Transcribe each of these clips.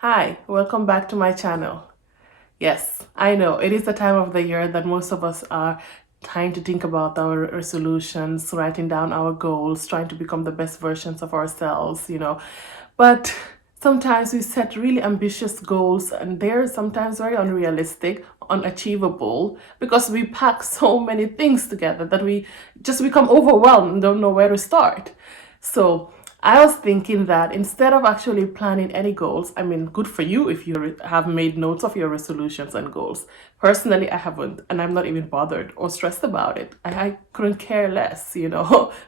Hi, welcome back to my channel. Yes, I know it is the time of the year that most of us are trying to think about our resolutions, writing down our goals, trying to become the best versions of ourselves. But sometimes we set really ambitious goals and they're sometimes very unrealistic, unachievable, because we pack so many things together that we just become overwhelmed and don't know where to start. So I was thinking that instead of actually planning any goals, I mean, good for you if you have made notes of your resolutions and goals. Personally, I haven't, and I'm not even bothered or stressed about it. I couldn't care less.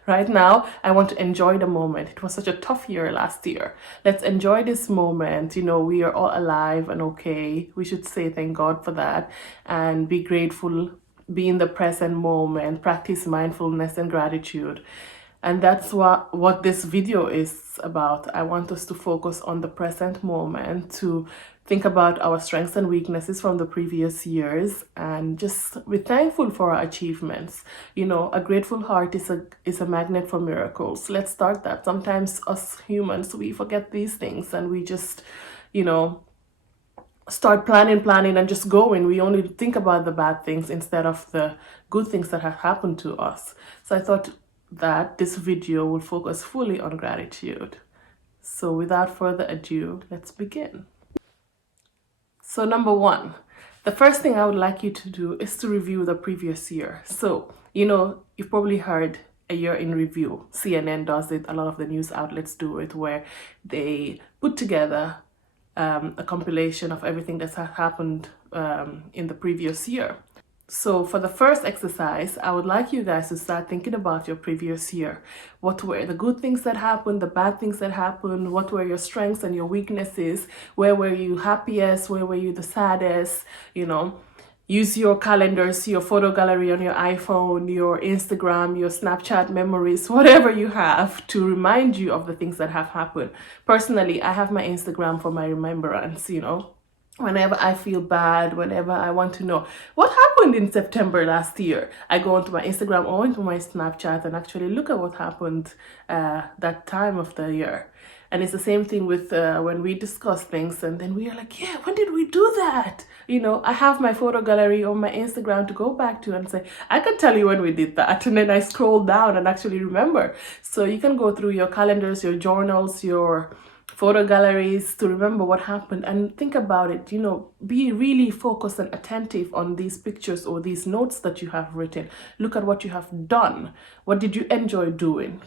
Right now, I want to enjoy the moment. It was such a tough year last year. Let's enjoy this moment. We are all alive and okay. We should say thank God for that and be grateful, be in the present moment, practice mindfulness and gratitude. And that's what this video is about. I want us to focus on the present moment, to think about our strengths and weaknesses from the previous years and just be thankful for our achievements. A grateful heart is a magnet for miracles. Let's start that. Sometimes us humans, we forget these things and we just, start planning and just going. We only think about the bad things instead of the good things that have happened to us. So I thought that this video will focus fully on gratitude. So without further ado, let's begin. So number one, the first thing I would like you to do is to review the previous year. So, you've probably heard a year in review. CNN does it, a lot of the news outlets do it, where they put together a compilation of everything that's happened in the previous year. So for the first exercise, I would like you guys to start thinking about your previous year. What were the good things that happened, the bad things that happened? What were your strengths and your weaknesses? Where were you happiest? Where were you the saddest? Use your calendars, your photo gallery on your iPhone, your Instagram, your Snapchat memories, whatever you have to remind you of the things that have happened. Personally, I have my Instagram for my remembrance. Whenever I feel bad, whenever I want to know what happened in September last year, I go onto my Instagram or into my Snapchat and actually look at what happened that time of the year. And it's the same thing with when we discuss things and then we are like, yeah, when did we do that? I have my photo gallery on my Instagram to go back to and say, I can tell you when we did that. And then I scroll down and actually remember. So you can go through your calendars, your journals, your photo galleries to remember what happened and think about it. Be really focused and attentive on these pictures or these notes that you have written. Look at what you have done. What did you enjoy doing?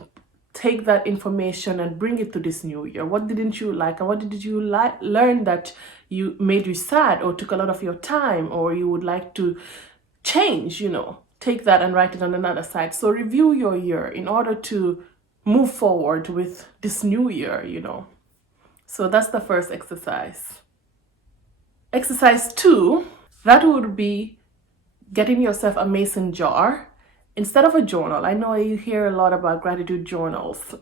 Take that information and bring it to this new year. What didn't you like and what did you learn that you made you sad or took a lot of your time or you would like to change? Take that and write it on another side. So review your year in order to move forward with this new year. So that's the first exercise. Exercise 2, that would be getting yourself a mason jar instead of a journal. I know you hear a lot about gratitude journals.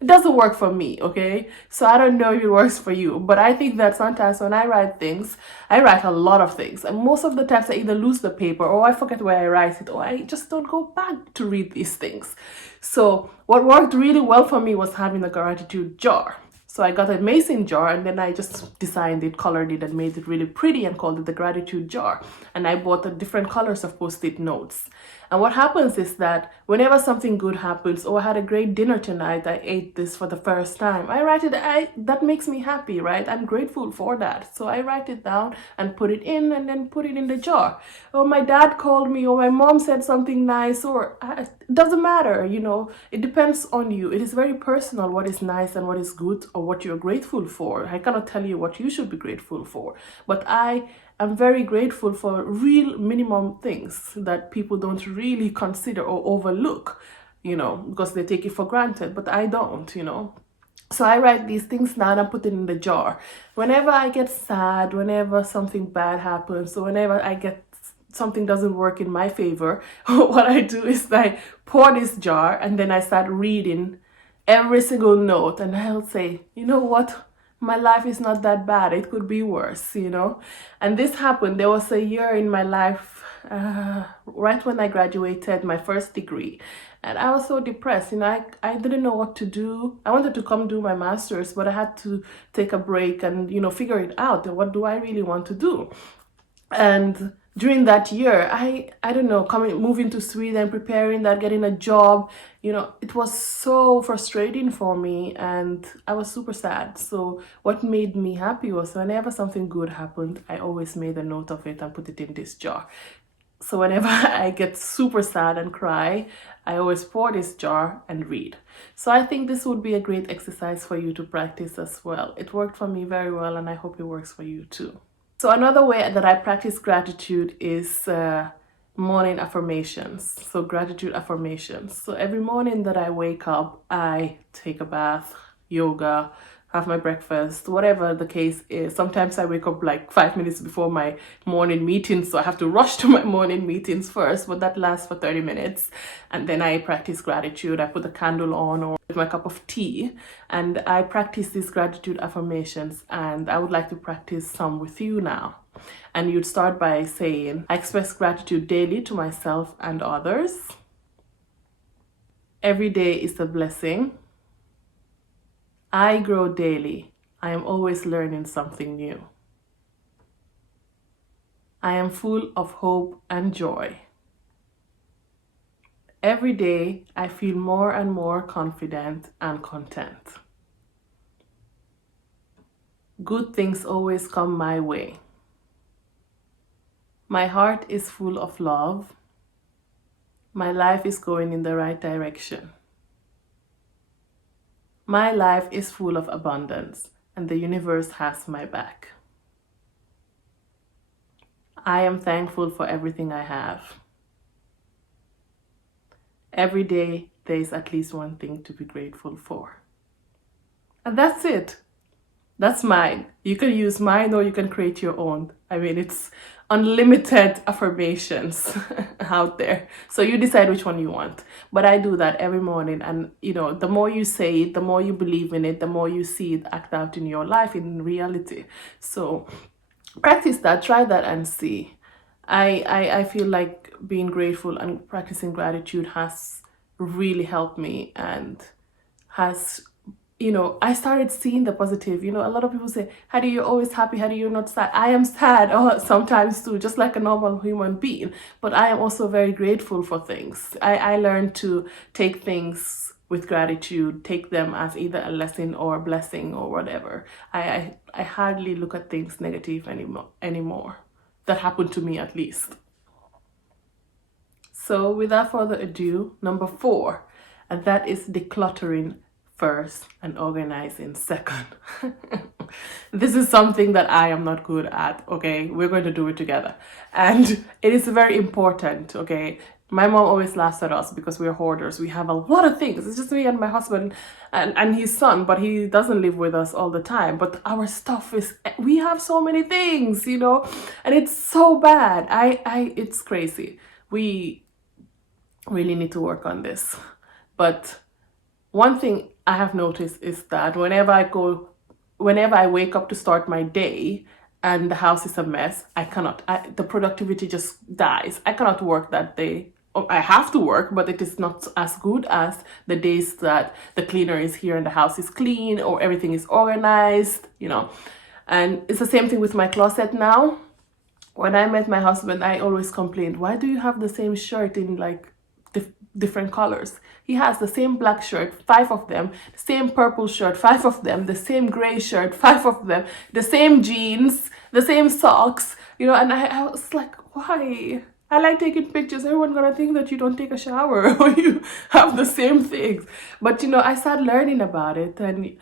It doesn't work for me, okay? So I don't know if it works for you, but I think that sometimes when I write things, I write a lot of things. And most of the times I either lose the paper or I forget where I write it or I just don't go back to read these things. So what worked really well for me was having a gratitude jar. So I got a mason jar and then I just designed it, colored it and made it really pretty and called it the gratitude jar. And I bought the different colors of post-it notes. And what happens is that whenever something good happens, I had a great dinner tonight, I ate this for the first time, I write it, that makes me happy, right? I'm grateful for that. So I write it down and put it in and then put it in the jar. Or my dad called me or my mom said something nice or it doesn't matter, it depends on you. It is very personal what is nice and what is good or what you're grateful for. I cannot tell you what you should be grateful for, but I'm very grateful for real minimum things that people don't really consider or overlook, because they take it for granted, but I don't. So I write these things down and put it in the jar. Whenever I get sad, whenever something bad happens, or whenever I get something doesn't work in my favor, what I do is I pour this jar and then I start reading every single note and I'll say, you know what? My life is not that bad. It could be worse, And this happened. There was a year in my life right when I graduated my first degree. And I was so depressed. I didn't know what to do. I wanted to come do my master's, but I had to take a break and, figure it out. What do I really want to do? And during that year, I don't know, moving to Sweden, preparing that, getting a job, it was so frustrating for me, and I was super sad. So what made me happy was whenever something good happened, I always made a note of it and put it in this jar. So whenever I get super sad and cry, I always pour this jar and read. So I think this would be a great exercise for you to practice as well. It worked for me very well, and I hope it works for you too. So another way that I practice gratitude is morning affirmations. So gratitude affirmations. So every morning that I wake up, I take a bath, yoga, have my breakfast, whatever the case is. Sometimes I wake up like 5 minutes before my morning meetings, so I have to rush to my morning meetings first, but that lasts for 30 minutes. And then I practice gratitude. I put a candle on or with my cup of tea, and I practice these gratitude affirmations, and I would like to practice some with you now. And you'd start by saying, I express gratitude daily to myself and others. Every day is a blessing. I grow daily. I am always learning something new. I am full of hope and joy. Every day, I feel more and more confident and content. Good things always come my way. My heart is full of love. My life is going in the right direction. My life is full of abundance, and the universe has my back. I am thankful for everything I have. Every day, there is at least one thing to be grateful for. And that's it. That's mine. You can use mine or you can create your own. I mean, it's unlimited affirmations out there. So you decide which one you want. But I do that every morning. And, the more you say it, the more you believe in it, the more you see it act out in your life, in reality. So practice that, try that and see. I feel like being grateful and practicing gratitude has really helped me and has, I started seeing the positive. A lot of people say, Hattie, you're always happy. Hattie, you're not sad. I am sad sometimes too, just like a normal human being. But I am also very grateful for things. I learned to take things with gratitude, take them as either a lesson or a blessing or whatever. I hardly look at things negative anymore. That happened to me at least. So without further ado, number 4, and that is decluttering first and organizing second. This is something that I am not good at, okay? We're going to do it together. And it is very important, okay? My mom always laughs at us because we're hoarders. We have a lot of things. It's just me and my husband and his son, but he doesn't live with us all the time. But our stuff we have so many things, and it's so bad. It's crazy. We really need to work on this. But one thing I have noticed is that whenever I wake up to start my day and the house is a mess, the productivity just dies. I cannot work that day. I have to work, but it is not as good as the days that the cleaner is here and the house is clean or everything is organized, And it's the same thing with my closet now. When I met my husband, I always complained, why do you have the same shirt in like different colors? He has the same black shirt, 5 of them, the same purple shirt, 5 of them, the same gray shirt, 5 of them, the same jeans, the same socks, and I was like, why? I like taking pictures. Everyone's gonna think that you don't take a shower or you have the same things. But I started learning about it, and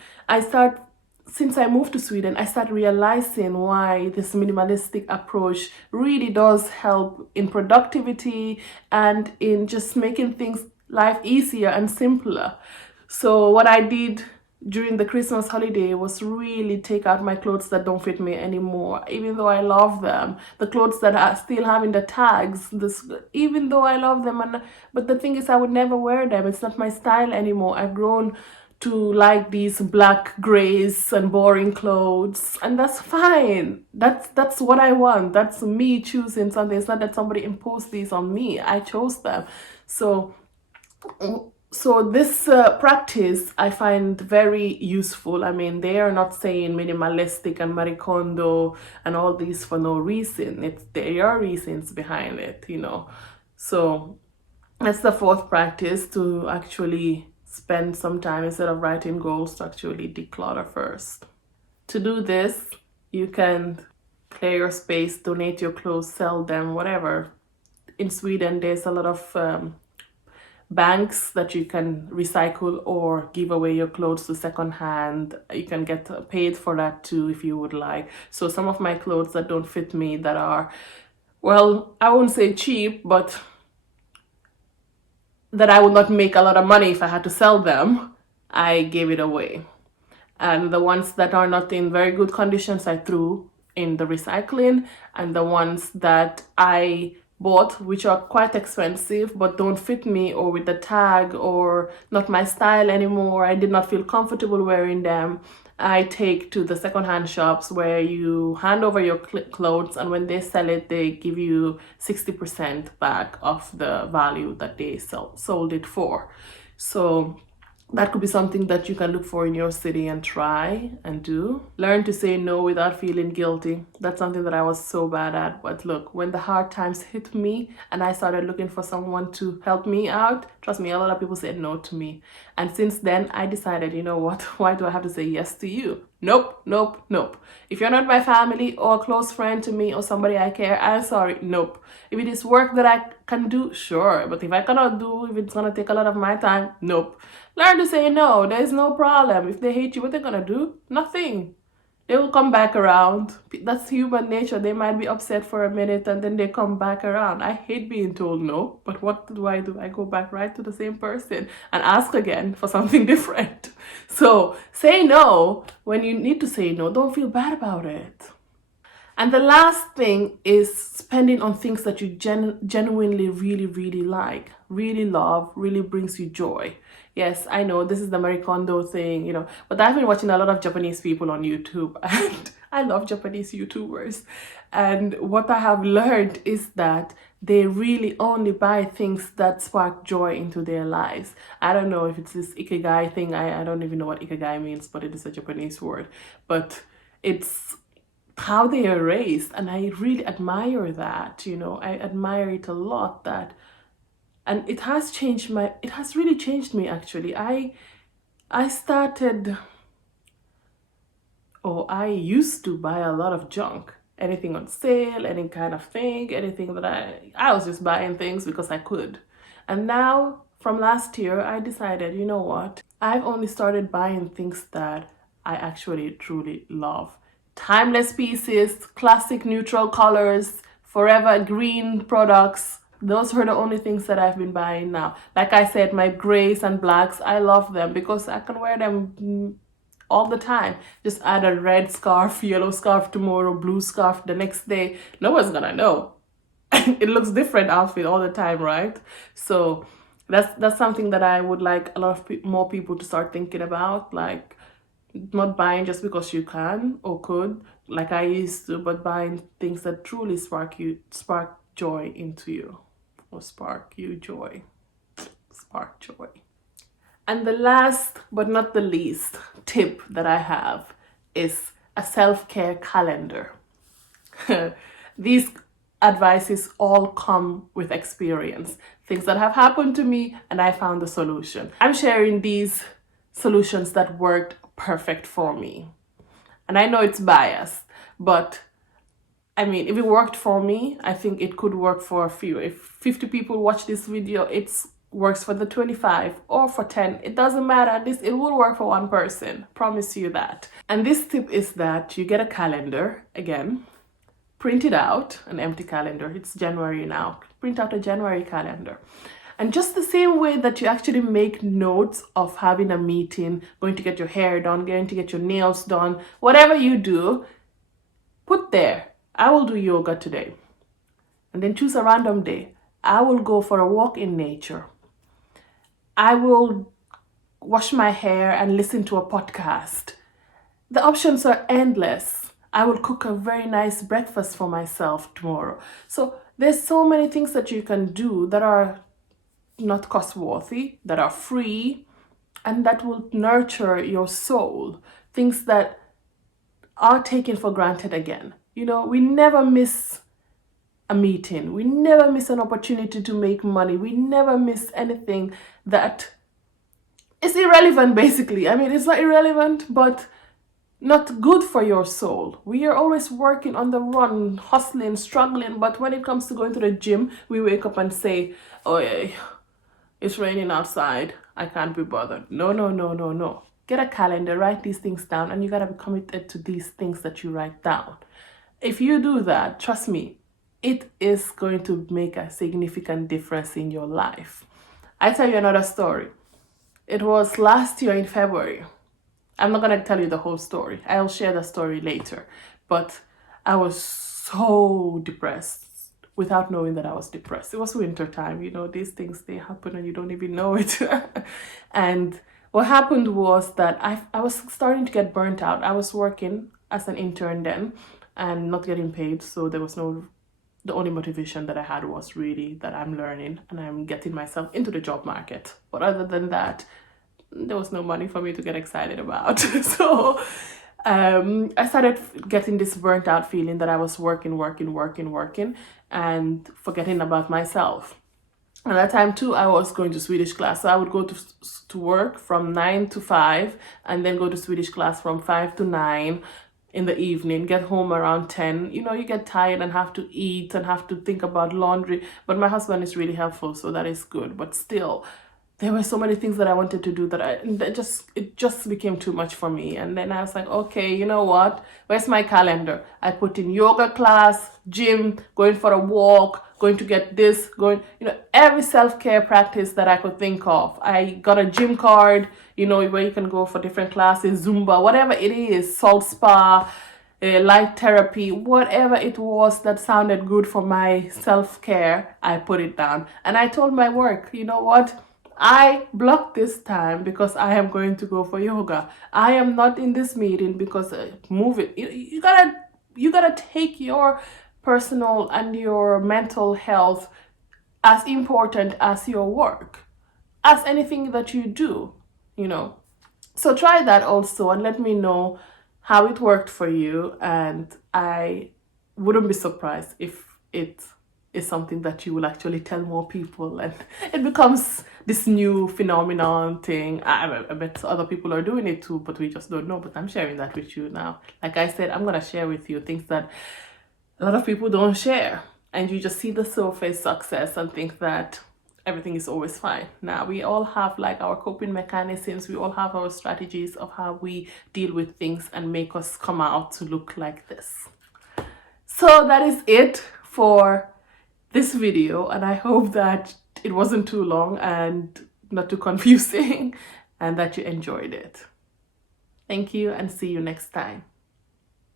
since I moved to Sweden, I started realizing why this minimalistic approach really does help in productivity and in just making life easier and simpler. So what I did during the Christmas holiday was really take out my clothes that don't fit me anymore, even though I love them. The clothes that are still having the tags, even though I love them. But the thing is, I would never wear them. It's not my style anymore. I've grown to like these black, grays, and boring clothes, and that's fine. That's what I want. That's me choosing something. It's not that somebody imposed these on me. I chose them. So So this practice I find very useful. I mean, they are not saying minimalistic and Marie Kondo and all these for no reason. There are reasons behind it, you know. So that's the fourth practice, to actually spend some time instead of writing goals to actually declutter first. To do this, you can clear your space, donate your clothes, sell them, whatever. In Sweden, there's a lot of banks that you can recycle or give away your clothes to second hand. You can get paid for that too if you would like. So some of my clothes that don't fit me, that are, well, I won't say cheap, but that I would not make a lot of money if I had to sell them, I gave it away. And the ones that are not in very good conditions, I threw in the recycling. And the ones that I bought, which are quite expensive but don't fit me, or with the tag, or not my style anymore, I did not feel comfortable wearing them, I take to the secondhand shops where you hand over your clothes, and when they sell it, they give you 60% back of the value that they sold it for. So that could be something that you can look for in your city and try and do. Learn to say no without feeling guilty. That's something that I was so bad at. But look, when the hard times hit me and I started looking for someone to help me out, trust me, a lot of people said no to me. And since then, I decided, you know what? Why do I have to say yes to you? Nope, nope, nope. If you're not my family or a close friend to me or somebody I care, I'm sorry, nope. If it is work that I can do, sure. But if I cannot do, if it's going to take a lot of my time, nope. Learn to say no. There's no problem. If they hate you, what they're going to do? Nothing. They will come back around. That's human nature. They might be upset for a minute and then they come back around. I hate being told no, but what do? I go back right to the same person and ask again for something different. So say no when you need to say no. Don't feel bad about it. And the last thing is spending on things that you genuinely really, really like, really love, really brings you joy. Yes, I know this is the Marie Kondo thing, you know, but I've been watching a lot of Japanese people on YouTube and I love Japanese YouTubers. And what I have learned is that they really only buy things that spark joy into their lives. I don't know if it's this ikigai thing. I don't even know what ikigai means, but it is a Japanese word. But it's how they are raised, and I really admire that, you know. I admire it a lot, that, and it has really changed me actually. I started, or I used to buy a lot of junk, anything on sale, any kind of thing, anything that I was just buying things because I could. And now from last year I decided, you know what, I've only started buying things that I actually truly love. Timeless pieces, classic neutral colors, forever green products. Those are the only things that I've been buying now. Like I said, my grays and blacks, I love them because I can wear them all the time. Just add a red scarf, yellow scarf tomorrow, blue scarf the next day. No one's gonna know. It looks different outfit all the time, right? So that's something that I would like a lot of more people to start thinking about, like not buying just because you can or could, like I used to, but buying things that truly spark joy into you, or spark you joy, spark joy. And the last but not the least tip that I have is a self-care calendar. These advices all come with experience, things that have happened to me, and I found a solution. I'm sharing these solutions that worked perfect for me. And I know it's biased, but I mean, if it worked for me, I think it could work for a few. If 50 people watch this video, it works for the 25 or for 10. It doesn't matter. It will work for one person. Promise you that. And this tip is that you get a calendar, again, print it out, an empty calendar. It's January now. Print out a January calendar. And just the same way that you actually make notes of having a meeting, going to get your hair done, going to get your nails done, whatever you do, put there, I will do yoga today. And then choose a random day. I will go for a walk in nature. I will wash my hair and listen to a podcast. The options are endless. I will cook a very nice breakfast for myself tomorrow. So there's so many things that you can do that are not cost worthy, that are free, and that will nurture your soul. Things that are taken for granted again. You know, we never miss a meeting. We never miss an opportunity to make money. We never miss anything that is irrelevant, basically. I mean, it's not irrelevant, but not good for your soul. We are always working on the run, hustling, struggling, but when it comes to going to the gym, we wake up and say, oh yeah, it's raining outside, I can't be bothered. No, no, no, no, no. Get a calendar, write these things down, and you gotta be committed to these things that you write down. If you do that, trust me, it is going to make a significant difference in your life. I tell you another story. It was last year in February. I'm not going to tell you the whole story. I'll share the story later. But I was so depressed without knowing that I was depressed. It was winter time. You know, these things, they happen and you don't even know it. And what happened was that I was starting to get burnt out. I was working as an intern then and not getting paid. So there was no, the only motivation that I had was really that I'm learning and I'm getting myself into the job market. But other than that, there was no money for me to get excited about. So I started getting this burnt out feeling that I was working and forgetting about myself. And at that time too, I was going to Swedish class. So I would go to work from 9 to 5 and then go to Swedish class from 5 to 9 in the evening, get home around 10. You know, you get tired and have to eat and have to think about laundry. But my husband is really helpful, so that is good. But still, there were so many things that I wanted to do that it just became too much for me. And then I was like, okay, you know what? Where's my calendar? I put in yoga class, gym, going for a walk, going to get this, every self-care practice that I could think of. I got a gym card, where you can go for different classes, Zumba, whatever it is, salt spa, light therapy, whatever it was that sounded good for my self-care, I put it down. And I told my work, you know what? I blocked this time because I am going to go for yoga. I am not in this meeting because move it. You gotta take your personal and your mental health as important as your work, as anything that you do, So try that also and let me know how it worked for you. And I wouldn't be surprised if it is something that you will actually tell more people and it becomes this new phenomenon thing. I bet other people are doing it too, but we just don't know. But I'm sharing that with you now. Like I said, I'm gonna share with you things that a lot of people don't share, and you just see the surface success and think that everything is always fine. Now, we all have like our coping mechanisms. We all have our strategies of how we deal with things and make us come out to look like this. So that is it for this video, and I hope that it wasn't too long and not too confusing and that you enjoyed it. Thank you and see you next time.